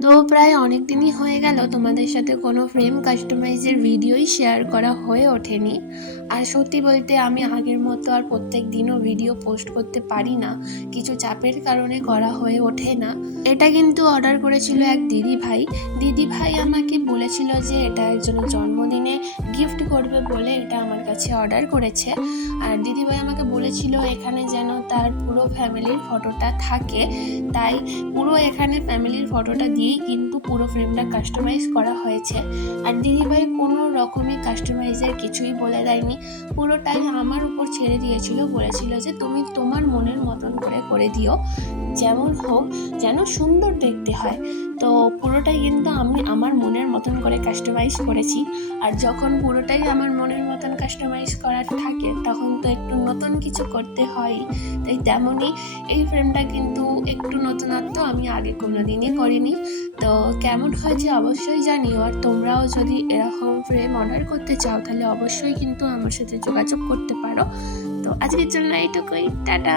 তো প্রায় অনেক দিনই হয়ে গেল তোমাদের সাথে কোনো ফ্রেম কাস্টমাইজের ভিডিওই শেয়ার করা হয়ে ওঠেনি। আর সত্যি বলতে আমি আগের মতো আর প্রত্যেক দিনও ভিডিও পোস্ট করতে পারি না, কিছু চাপের কারণে করা হয়ে ওঠে না। এটা কিন্তু অর্ডার করেছিল এক দিদিভাই। দিদিভাই আমাকে বলেছিল যে এটা একজনের জন্মদিনে গিফট করবে বলে এটা আমার কাছে অর্ডার করেছে। আর দিদিভাই আমাকে বলেছিল এখানে যেন তার পুরো ফ্যামিলির ফটোটা থাকে, তাই পুরো এখানে ফ্যামিলির ফটোটা দিয়েই কিন্তু পুরো ফ্রেমটা কাস্টমাইজ করা হয়েছে। আর দিদিভাই কোনো রকমই কাস্টমাইজের কিছুই বলে দেয়নি, পুরোটাই আমার উপর ছেড়ে দিয়েছিল। বলেছিল যে তুমি তোমার মনের মতন করে দিও, যেমন হোক যেন সুন্দর দেখতে হয়। তো পুরোটাই কিন্তু আমি আমার মনের মতন করে কাস্টমাইজ করেছি। আর যখন পুরোটাই আমার মনের মতন কাস্টমাইজ করার থাকে তখন তো একটু নতুন কিছু করতে হয়। তাই তেমনই এই ফ্রেমটা কিন্তু একটু নতুনত্ব, আমি আগে কোনো দিনই করিনি। তো কেমন হয়েছে অবশ্যই জানিও। আর তোমরাও যদি এরকম ফ্রেম অর্ডার করতে চাও তাহলে অবশ্যই কিন্তু আমার সাথে যোগাযোগ করতে পারো। তো আজকের জন্য এইটুকুই, টাটা।